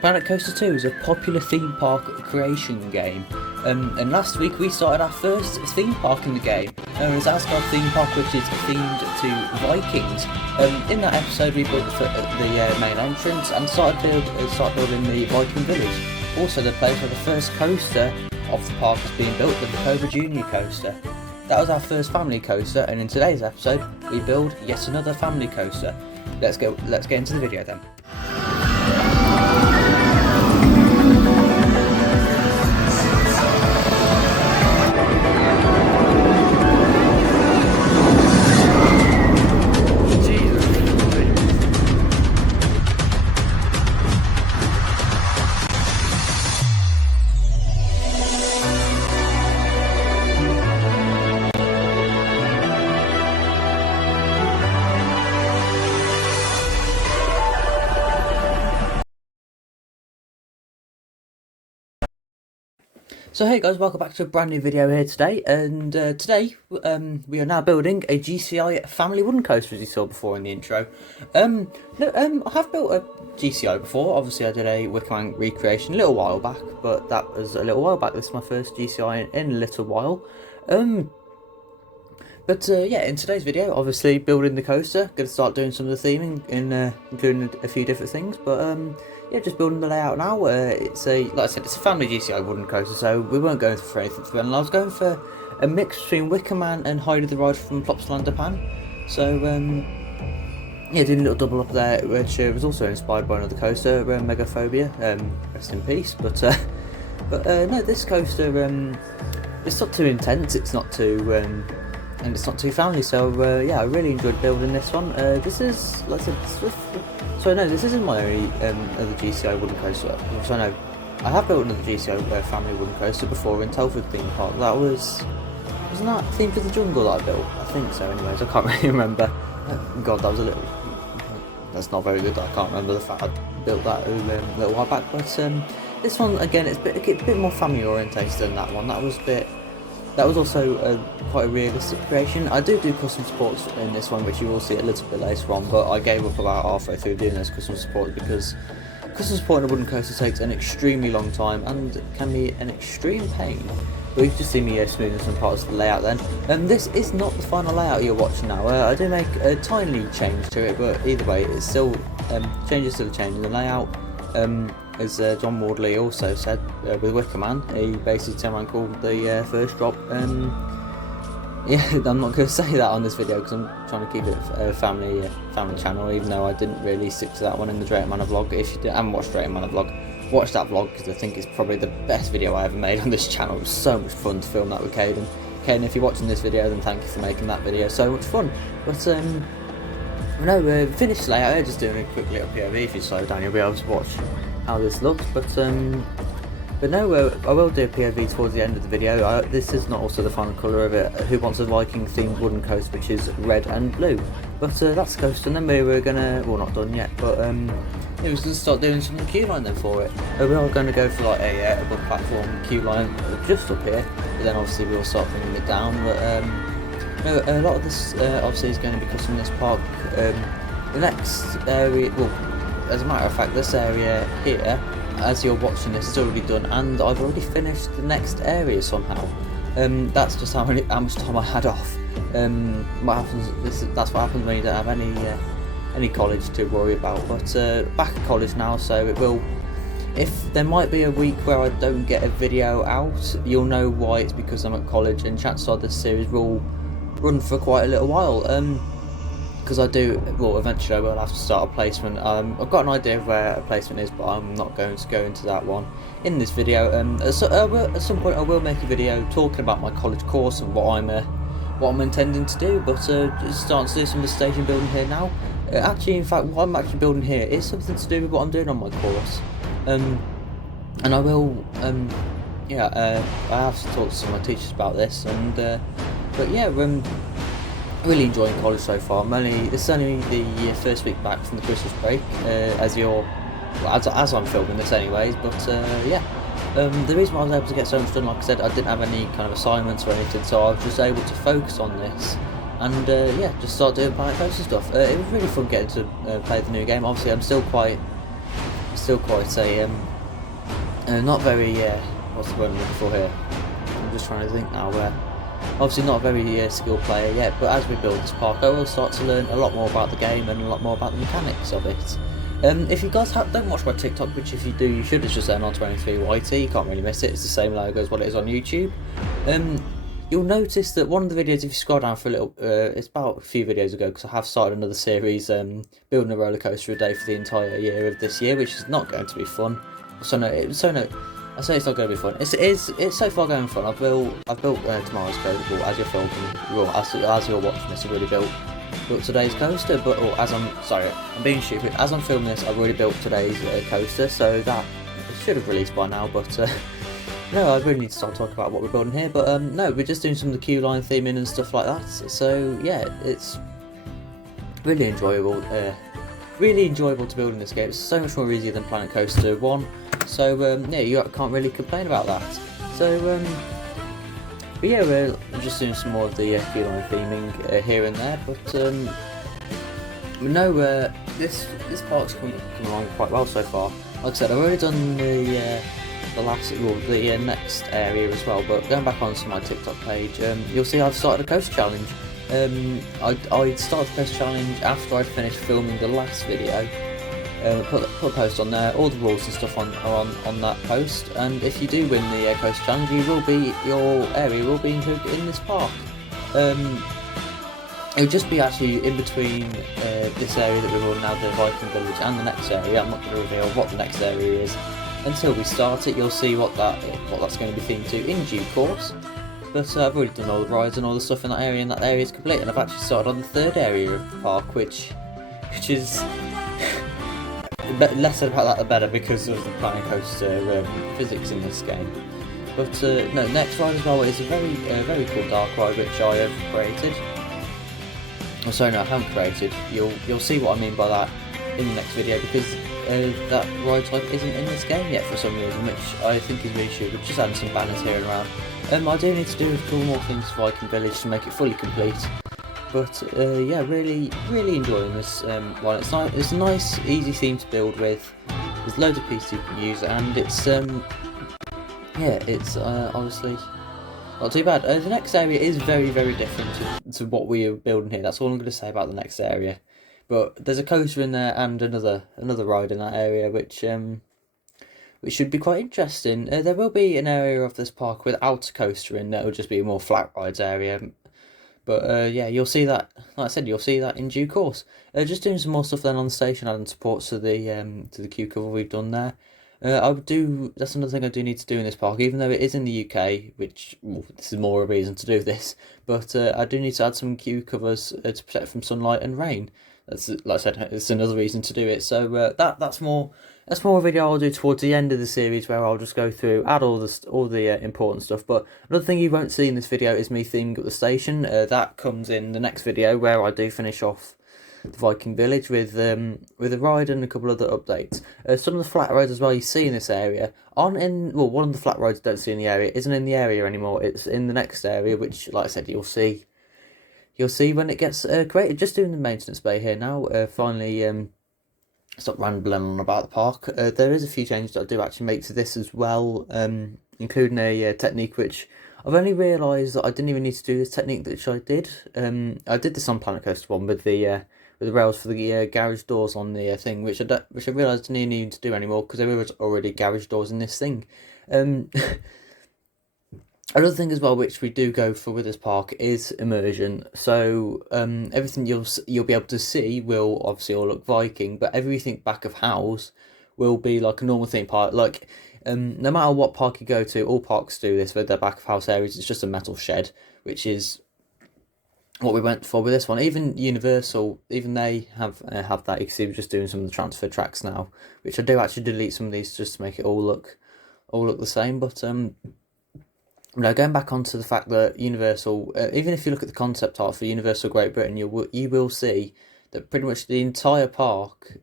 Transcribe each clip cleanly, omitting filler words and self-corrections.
Planet Coaster 2 is a popular theme park creation game, and last week we started our first theme park in the game, known as Asgard theme park, which is themed to Vikings. In that episode we built the main entrance and started building the Viking village. Also the place where the first coaster of the park is being built, the Cobra Junior coaster. That was our first family coaster, and in today's episode we build yet another family coaster. Let's get into the video then. So hey guys, welcome back to a brand new video here today, and today we are now building a GCI family wooden coaster, as you saw before in the intro. I have built a GCI before. Obviously I did a Wickerman recreation a little while back, but that was a little while back. This is my first GCI in a little while. Yeah, in today's video, obviously building the coaster, going to start doing some of the theming, including a few different things, but yeah, just building the layout now. Like I said, it's a family GCI wooden coaster, so we weren't going for anything to I was going for a mix between Wickerman and Heidi the Ride from Plopsaland Japan. So yeah, doing a little double up there, which was also inspired by another coaster, Megaphobia, rest in peace. But no, this coaster, it's not too intense, it's not too and it's not too family, so yeah, I really enjoyed building this one. This is, like I said, this isn't my only other GCI wooden coaster. So I know I have built another GCI family wooden coaster before in Telford theme park. Wasn't that Theme for the Jungle that I built? I think so. Anyways, I can't really remember. God, that was that's not very good. I can't remember the fact I built that a little while back. But this one again, it's a bit more family orientated than that one. That was also quite a realistic creation. I do custom supports in this one, which you will see a little bit later on, but I gave up about halfway through doing those custom supports because custom support in a wooden coaster takes an extremely long time and can be an extreme pain. But you can just see me smoothing some parts of the layout then. And this is not the final layout you're watching now. I do make a tiny change to it, but either way, it's still changes to the change in the layout. As John Wardley also said with Wickerman, he basically turned around and called the first drop. Yeah, I'm not going to say that on this video because I'm trying to keep it a family channel, even though I didn't really stick to that one in the Drayton Manor vlog. If you haven't watched Drayton Manor vlog, watch that vlog because I think it's probably the best video I ever made on this channel. It was so much fun to film that with Caden. Caden, if you're watching this video, then thank you for making that video. So much fun. But no, finished layout here, just doing a quick little POV. If you slow down, you'll be able to watch how this looks, but no, I will do a POV towards the end of the video. This is not also the final colour of it. Who wants a Viking themed wooden coaster, which is red and blue? But that's the coaster, and then we were gonna, well, not done yet, but it was gonna start doing some queue line then for it. We are going to go for like a above platform queue line just up here, but then obviously we'll start bringing it down. But no, a lot of this obviously is going to be custom in this park. The next area, well, as a matter of fact, this area here, as you're watching this, is already done, and I've already finished the next area somehow. That's just how much time I had off. What happens? That's what happens when you don't have any college to worry about. But back at college now, so it will. If there might be a week where I don't get a video out, you'll know why. It's because I'm at college, and chances are this series will run for quite a little while. Because eventually I will have to start a placement. I've got an idea of where a placement is, but I'm not going to go into that one in this video. At some point I will make a video talking about my college course and what I'm intending to do, but just starting to do some of the station building here now. Actually, in fact, what I'm actually building here is something to do with what I'm doing on my course. And I will, I have to talk to some of my teachers about this, and but yeah, really enjoying college so far. It's only the first week back from the Christmas break, as I'm filming this anyways, but yeah. The reason why I was able to get so much done, like I said, I didn't have any kind of assignments or anything, so I was just able to focus on this and yeah, just start doing Planet Coaster stuff. It was really fun getting to play the new game. Obviously I'm still quite still quite a not very what's the word I'm looking for here? I'm just trying to think now. Obviously not a very skilled player yet, but as we build this park, I will start to learn a lot more about the game and a lot more about the mechanics of it. If you guys don't watch my TikTok, which if you do, you should, it's just N23YT, you can't really miss it, it's the same logo as what it is on YouTube. You'll notice that one of the videos, if you scroll down for a little, it's about a few videos ago, because I have started another series, building a roller coaster a day for the entire year of this year, which is not going to be fun. I say it's not going to be fun. It's so far going fun. I've built tomorrow's coaster. Well, as you're filming, well, as you're watching this, I've already built today's coaster. But I'm being stupid. As I'm filming this, I've already built today's coaster, so that should have released by now. But no, I really need to start talking about what we're building here. But no, we're just doing some of the queue line theming and stuff like that. So yeah, it's really enjoyable. Really enjoyable to build in this game. It's so much more easier than Planet Coaster 1. So yeah, you can't really complain about that. So but yeah, we're just doing some more of the queue line theming here and there. But no, this part's coming along quite well so far. Like I said, I've already done the next area as well. But going back onto my TikTok page, you'll see I've started a coaster challenge. I started the coaster challenge after I'd finished filming the last video. Put a post on there. All the rules and stuff are on that post. And if you do win the coaster challenge, your area will be included in this park. It'll just be actually in between this area that we're on now, the Viking Village, and the next area. I'm not going to reveal what the next area is until we start it. You'll see what that's going to be themed to in due course. But I've already done all the rides and all the stuff in that area, and that area is complete. And I've actually started on the third area of the park, which is less about that the better because of the Planet Coaster physics in this game. But no, next ride as well is a very cool dark ride which I have created. Oh, sorry, no, I haven't created. You'll see what I mean by that in the next video, because that ride type isn't in this game yet for some reason, which I think is really stupid. Just adding some banners here and around. I do need to do a couple more things to Viking Village to make it fully complete. But yeah, really enjoying this one. It's a nice, easy theme to build with. There's loads of pieces you can use, and it's yeah, it's honestly not too bad. The next area is very different to what we are building here. That's all I'm going to say about the next area. But there's a coaster in there and another ride in that area, which should be quite interesting. There will be an area of this park without a coaster in. That will just be a more flat rides area. But yeah, you'll see that. Like I said, you'll see that in due course. Just doing some more stuff then on the station, adding supports to the queue cover we've done there. That's another thing I do need to do in this park, even though it is in the UK, which this is more a reason to do this. But I do need to add some queue covers to protect from sunlight and rain. That's, like I said, it's another reason to do it. So that's more a video I'll do towards the end of the series, where I'll just go through, add all the important stuff. But another thing you won't see in this video is me theming up the station. That comes in the next video, where I do finish off the Viking Village with a ride and a couple other updates. Some of the flat roads as well you see in this area one of the flat roads you don't see in the area isn't in the area anymore. It's in the next area, which, like I said, you'll see when it gets created. Just doing the maintenance bay here now. Finally, stop rambling on about the park. There is a few changes that I do actually make to this as well, including a technique which I've only realised that I didn't even need to do this technique, which I did. I did this on Planet Coaster 1 with the rails for the garage doors on the thing, which I realised I didn't need to do anymore because there was already garage doors in this thing. Another thing as well, which we do go for with this park, is immersion. So everything you'll be able to see will obviously all look Viking, but everything back of house will be like a normal theme park. Like no matter what park you go to, all parks do this with their back of house areas. It's just a metal shed, which is what we went for with this one. Even Universal, even they have that. You can see we're just doing some of the transfer tracks now, which I do actually delete some of these just to make it all look the same. But now, going back onto the fact that Universal, even if you look at the concept art for Universal Great Britain, you will see that pretty much the entire park,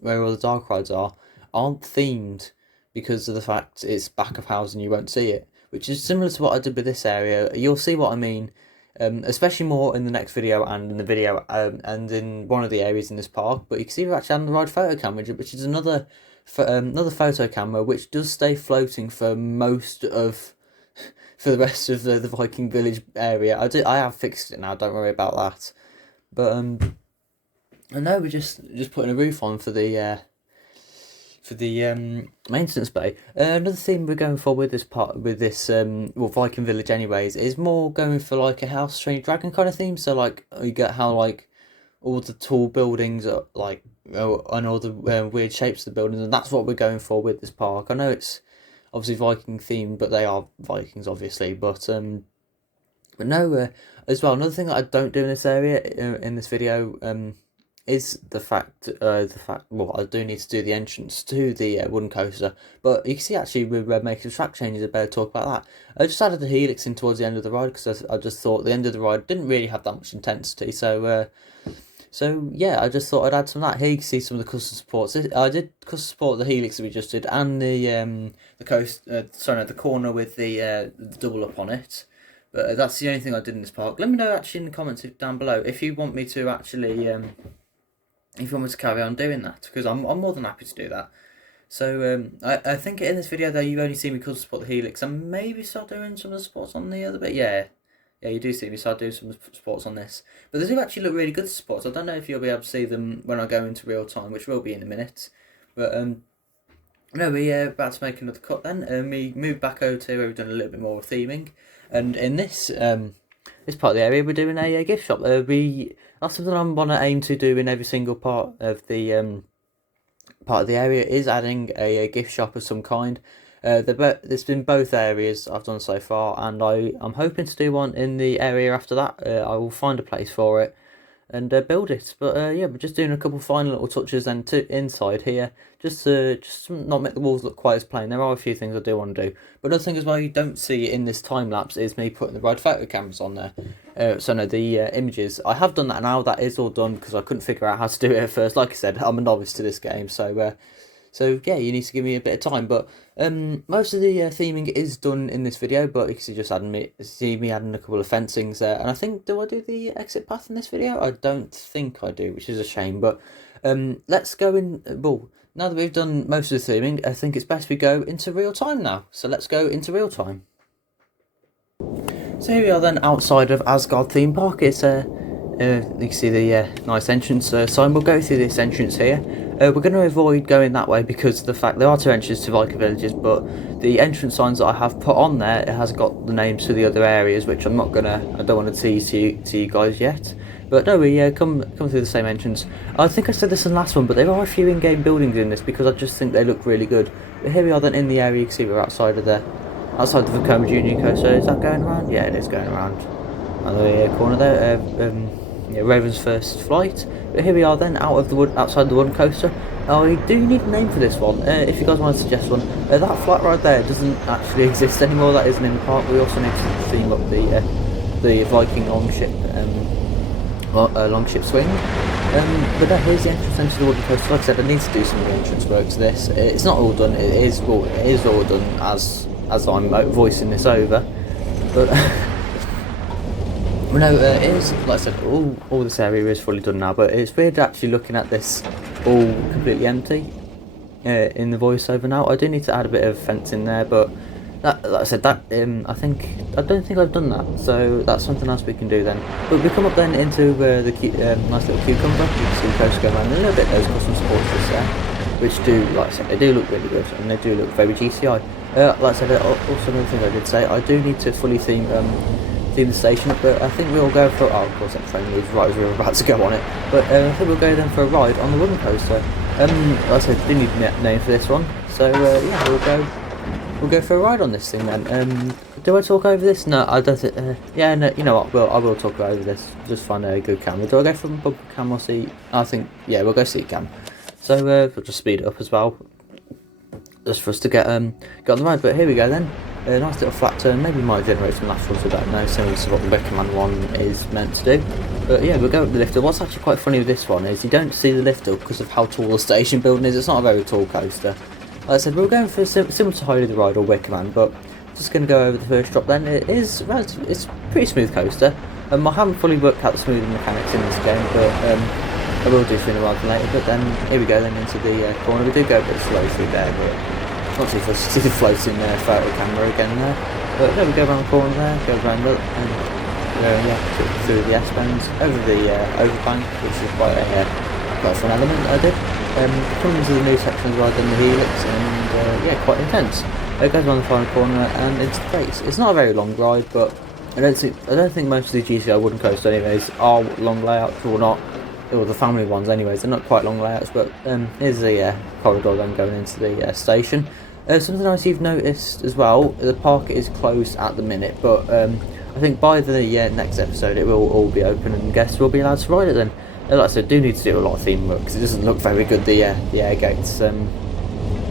where all the dark rides aren't themed because of the fact it's back of house and you won't see it, which is similar to what I did with this area. You'll see what I mean, especially more in the next video and in the video and in one of the areas in this park. But you can see we're actually on the ride photo camera, which is another another photo camera, which does stay floating for most of for the rest of the Viking village area. I have fixed it now. Don't worry about that. But I know we're just putting a roof on for the maintenance bay. Another thing we're going for with this Viking village anyways is more going for like a House Strange Dragon kind of theme. So like you get how like all the tall buildings are like and all the weird shapes of the buildings, and that's what we're going for with this park. I know it's obviously Viking themed, but they are Vikings obviously. But no, as well, another thing that I don't do in this area in this video is the fact well, I do need to do the entrance to the wooden coaster, but you can see actually we're making track changes. I better talk about that. I just added the helix in towards the end of the ride because I just thought the end of the ride didn't really have that much intensity, so yeah, I just thought I'd add some of that. Here you can see some of the custom supports. I did custom support the helix that we just did, and the the corner with the double up on it. But that's the only thing I did in this park. Let me know actually in the comments down below if you want me to actually if you want me to carry on doing that, because I'm more than happy to do that. So I think in this video though you only see me custom support the helix, and maybe start doing some of the supports on the other bit. Yeah, you do see me start doing some supports on this, but they do actually look really good, the supports. I don't know if you'll be able to see them when I go into real time, which will be in a minute. But no, we're about to make another cut then, and we moved back over to where we've done a little bit more theming, and in this this part of the area we're doing a gift shop. That's something I'm want to aim to do in every single part of the area, is adding a gift shop of some kind. There's been both areas I've done so far, and I'm hoping to do one in the area after that. I will find a place for it and build it. But yeah, we're just doing a couple final little touches then to inside here, just to not make the walls look quite as plain. There are a few things I do want to do, but another thing as well you don't see in this time lapse is me putting the right photo cameras on there. So no, the images, I have done that now. That is all done because I couldn't figure out how to do it at first. Like I said, I'm a novice to this game, so yeah, you need to give me a bit of time. But most of the theming is done in this video, but you can see me adding a couple of fencings there. And I think, do I do the exit path in this video? I don't think I do, which is a shame. But let's go in. Well, now that we've done most of the theming, I think it's best we go into real time now. So let's go into real time. So here we are then outside of Asgard theme park. It's you can see the nice entrance sign. We'll go through this entrance here. We're going to avoid going that way because of the fact there are two entrances to Viking villages, but the entrance signs that I have put on there, it has got the names to the other areas, which I don't want to tease to you guys yet. But no, we come through the same entrance. I think I said this in the last one, but there are a few in-game buildings in this because I just think they look really good. But here we are then in the area. You can see we're outside of the Vekoma Junior Coaster. Is that going around? Yeah, it is going around. On the corner there. Yeah, Raven's first flight. But here we are then outside the wooden coaster. I do need a name for this one. If you guys want to suggest one, that flight right there doesn't actually exist anymore. That isn't in the park. We also need to theme up the Viking longship swing. But here's the entrance into the wooden coaster. Like I said, I need to do some of the entrance work to this. It's not all done. It is all done as I'm voicing this over, but. Well, no, it is, like I said, all this area is fully done now, but it's weird actually looking at this all completely empty in the voiceover now. I do need to add a bit of fence in there, but that, like I said, that I don't think I've done that, so that's something else we can do then. But we come up then into the nice little cucumber. You can see the coast go around a little bit, those custom supporters there, which do, like I said, they do look really good, and they do look very GCI. Like I said, also another thing I did say, I do need to fully theme the station, but I think we'll go for, of course that train leaves right as we were about to go on it, but I think we'll go then for a ride on the wooden coaster. Like I said, do need a name for this one, so yeah, we'll go for a ride on this thing then. Do I talk over this? No, I don't think, yeah, no, you know what, I will talk over this, just find a good camera. Do I go from bumper cam or seat? I think, yeah, we'll go seat cam, so we'll just speed it up as well, just for us to get on the ride. But here we go then. A nice little flat turn, maybe might generate some laterals, I don't know, similar to what the Recommend one is meant to do. But yeah, we'll go up the lifter. What's actually quite funny with this one is you don't see the lifter because of how tall the station building is. It's not a very tall coaster. Like I said, we're going for similar to Highly the Ride or Wickerman, but just going to go over the first drop then. It's a pretty smooth coaster. I haven't fully worked out the smoothing mechanics in this game, but I will do sooner rather than later, but then here we go then into the corner. We do go a bit slow through there, but not too fast to see the floating photo camera again there. But then we go around the corner there, go around the, through the S-bends, over the overbank, which is quite a fun element I did. Coming into the new section rather than the helix, and yeah, quite intense. It goes around the final corner and into the base. It's not a very long ride, but I don't think most of the GCI wooden coaster anyways are long layouts or not, or the family ones anyways. They're not quite long layouts, but here's the corridor then going into the station. Something else you've noticed as well: the park is closed at the minute, but I think by the next episode it will all be open and guests will be allowed to ride it then. Like I said, do need to do a lot of theme work because it doesn't look very good. The air gates.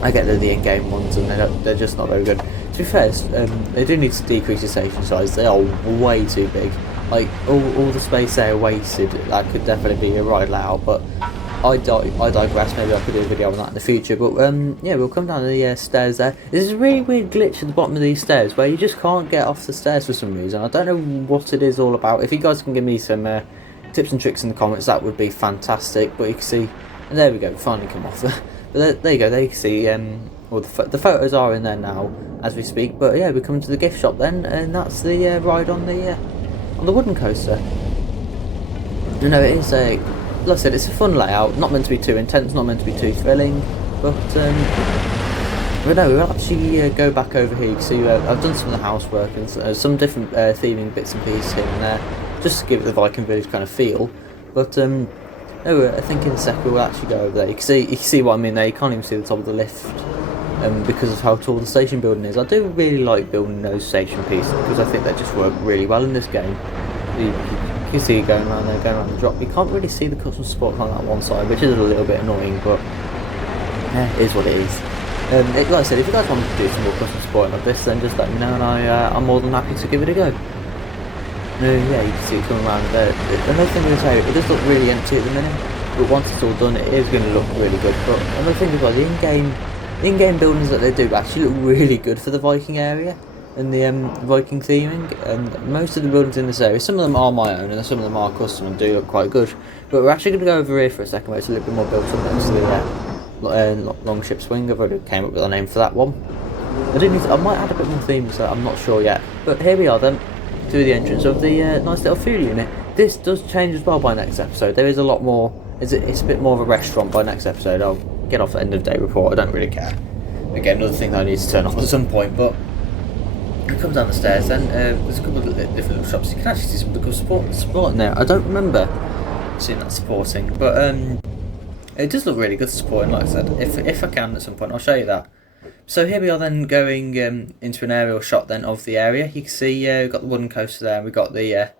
I get the in-game ones, and they're just not very good. To be fair, they do need to decrease the station size. They are way too big. Like all the space there wasted. That could definitely be a ride layout, but I digress. Maybe I could do a video on that in the future. But yeah, we'll come down the stairs there. There's a really weird glitch at the bottom of these stairs where you just can't get off the stairs for some reason. I don't know what it is all about. If you guys can give me some tips and tricks in the comments, that would be fantastic. But you can see, and there we go, finally come off. But there you go. There you can see. Well, the photos are in there now as we speak. But yeah, we come to the gift shop then, and that's the ride on the wooden coaster. You know, it is like I said, it's a fun layout. Not meant to be too intense. Not meant to be too thrilling. But no, we'll actually go back over here. You can see I've done some of the housework and some different theming bits and pieces here and there, just to give it the Viking Village kind of feel. But no, I think in a second we'll actually go over there. You can see what I mean there. You can't even see the top of the lift because of how tall the station building is. I do really like building those station pieces because I think they just work really well in this game. You can see it going around there, going around the drop. You can't really see the custom support on that one side, which is a little bit annoying, but it is what it is. Like I said, if you guys want to do some more custom support like this, then just let me know, and I'm more than happy to give it a go. Yeah, you can see it coming around there. Another thing I'm going to say, it does look really empty at the minute, but once it's all done, it is going to look really good. But another thing is, well, the in-game buildings that they do actually look really good for the Viking area and the Viking theming. And most of the buildings in this area, some of them are my own, and some of them are custom and do look quite good. But we're actually going to go over here for a second, where it's a little bit more built up next to the Longship Swing. I've already came up with a name for that one. I might add a bit more theming, so I'm not sure yet. But here we are then, to the entrance of the nice little fuel unit. This does change as well by next episode. There is a lot more. It's a bit more of a restaurant by next episode. I'll get off the end of day report. I don't really care. Again, another thing that I need to turn off at some point. But it comes down the stairs. Then there's a couple of different little shops. You can actually see some of the support in there. I don't remember seeing that supporting, but it does look really good supporting. Like I said, if I can at some point, I'll show you that. So here we are then going into an aerial shot then of the area. You can see we've got the wooden coaster there, and we've got the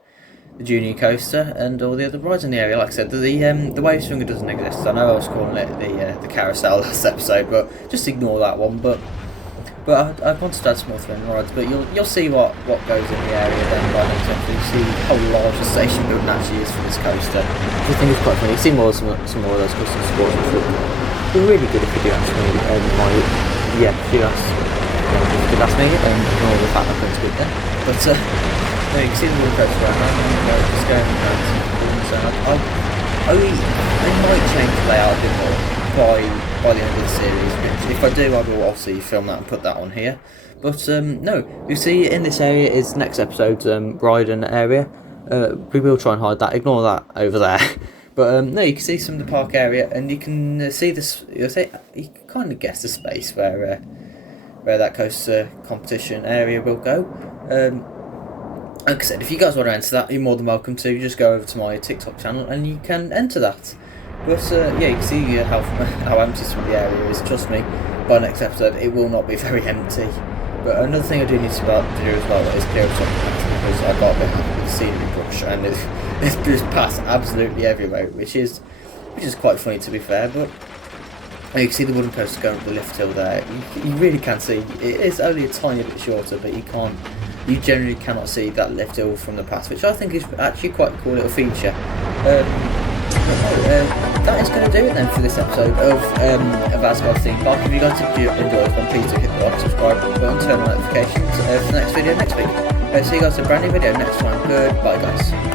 junior coaster and all the other rides in the area. Like I said, the wave swinger doesn't exist. I know I was calling it the carousel last episode, but just ignore that one. But I wanted to add some more thrilling rides, but you'll see what goes in the area then by next episode. You see how large the station building actually is for this coaster. I think it's quite funny. You see some more of those custom sports, which would be really good if you do actually yeah, she asked me and ignore the fact that that's good then. But you can see the wooden coaster around there, just going around some so I might change the layout a bit more by the end of the series. If I do, I will obviously film that and put that on here. But no, you see in this area is next episode's ride and area. We will try and hide that, ignore that over there. But no, you can see some of the park area, and you can see this. You can kind of guess the space where that coaster competition area will go. Like I said, if you guys want to enter that, you're more than welcome to. Just go over to my TikTok channel, and you can enter that. But yeah, you can see how empty some of the area is. Trust me, by next episode, it will not be very empty. But another thing I do need to do as well is clear up some because I got a bit with the scenery brush, and it's just passed absolutely everywhere, which is quite funny to be fair. But you can see the wooden coaster going up the lift hill there. You really can see it is only a tiny bit shorter, but you generally cannot see that lift hill from the past, which I think is actually quite a cool little feature. That is going to do it then for this episode of Asgard Theme Park. If you guys enjoyed this one, please do hit the like, subscribe button, turn on notifications for the next video next week. See you guys in a brand new video next time. Goodbye guys.